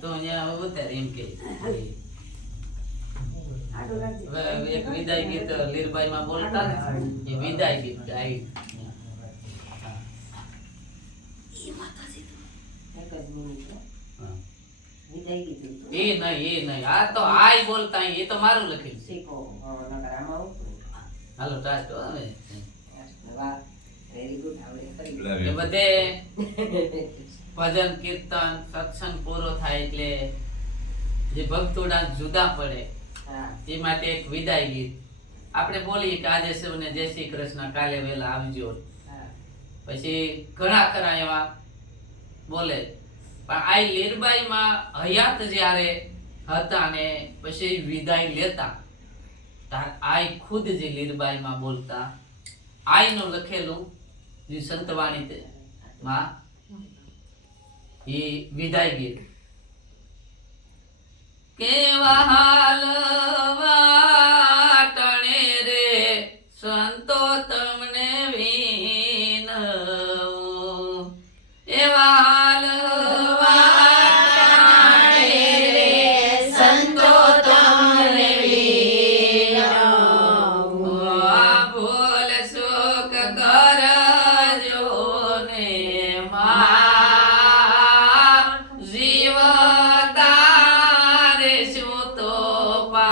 તો અહીંયા ઉતાર એમ કે એક વિદાય ગીત લીરબાઈ માં બોલતા ને એ વિદાય ગીત ગાય એ નહીં આ તો આય બોલતા એ તો મારું લખેલું છે હાલો ટાટો હવે એ બધે ભજન કીર્તન સત્સંગ પૂરો થાય એટલે જે ભક્તોડા જુદા પડે એ માટે એક વિદાય ગીત આપણે બોલીએ કે આજે સૌને જય શ્રી કૃષ્ણ કાલે વહેલા આવજો પછી ઘણા ખરા એવા બોલે પણ આ લીરબાઈ માં હયાત જ્યારે હતા ને પછી વિદાય લેતા તાર આય ખુદ જે લીરબાઈ માં બોલતા આય નું લખેલું જે સંતવાણી માં એ વિદાય ગીત કેવા હાલ વાટણે રે સંતો તમને વિનવું એવા હાલ વાટણે રે સંતો તમને વિનવું ભૂલ સુખ કરજો ને મા જીવ તારે શું તો પા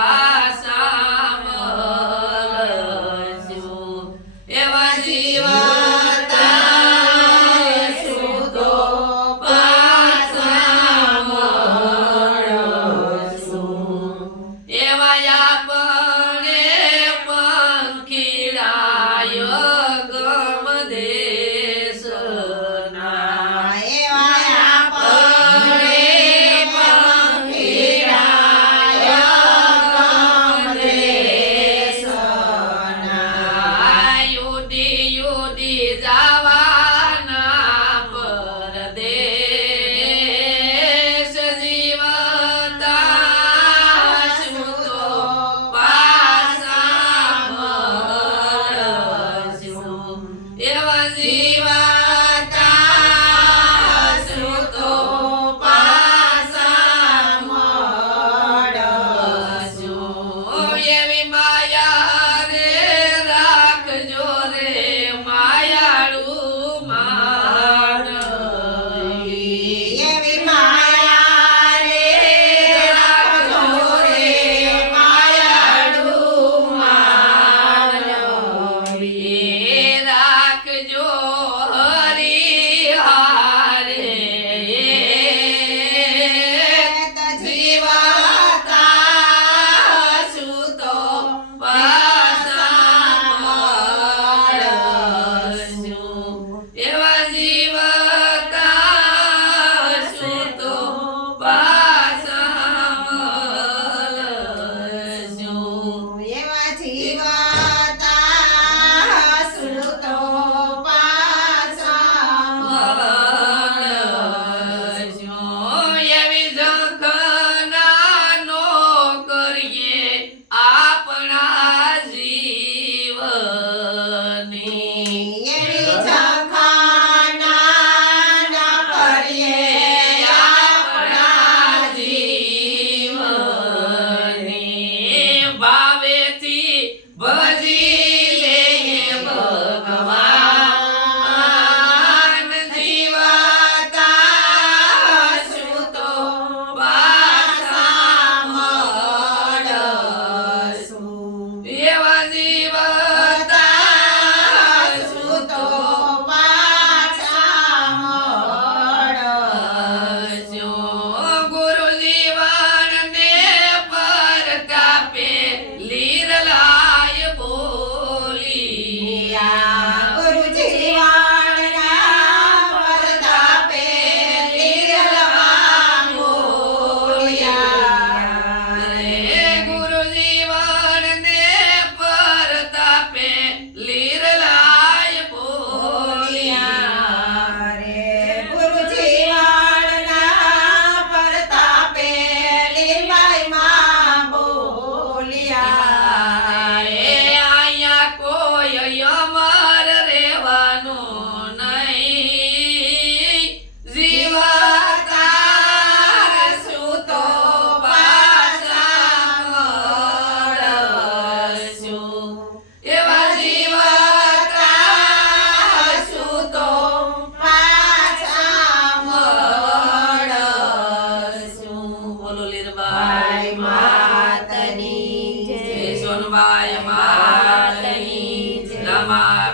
સોનબાઈ માતની જય. રમા